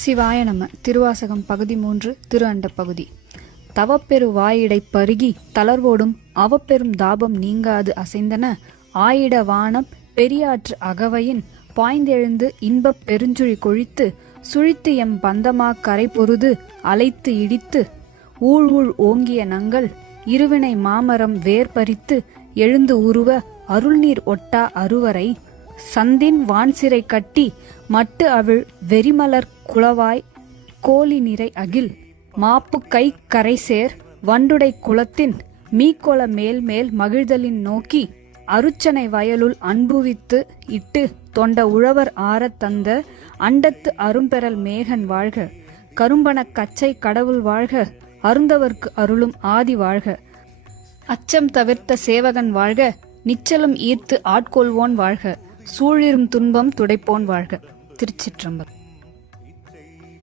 சிவாய நம. திருவாசகம் பகுதி 3, திரு அண்ட பகுதி. தவப்பெரு வாயிடை பருகி தளர்வோடும் அவப்பெரும் தாபம் நீங்காது அசைந்தன ஆயிட வானம் பெரியாற்று அகவையின் பாய்ந்தெழுந்து இன்பப் பெருஞ்சுழி கொழித்து சுழித்து எம் பந்தமா கரை பொருது அலைத்து இடித்து ஊழ் ஓங்கிய நங்கள் இருவினை மாமரம் வேர் பறித்து எழுந்து உருவ அருள்நீர் ஒட்டா அருவரை சந்தின் வான்சிறை கட்டி மட்டு அவிழ் வெறிமலர் குளவாய் கோலி நிறை அகில் மாப்பு கை கரைசேர் வண்டுடை குளத்தின் மீக்கொள மேல் மேல் மகிழ்தலின் நோக்கி அருச்சனை வயலுள் அன்புவித்து இட்டு தொண்ட உழவர் ஆறத் தந்த அண்டத்து அரும்பெறல் மேகன் வாழ்க. கரும்பன கச்சை கடவுள் வாழ்க. அருந்தவர்க்கு அருளும் ஆதி வாழ்க. அச்சம் தவிர்த்த சேவகன் வாழ்க. நிச்சலம் ஈர்த்து ஆட்கொள்வோன் வாழ்க. சூழிரும் துன்பம் துடைப்போன் வாழ்க. திருச்சிற்றம்பலம்.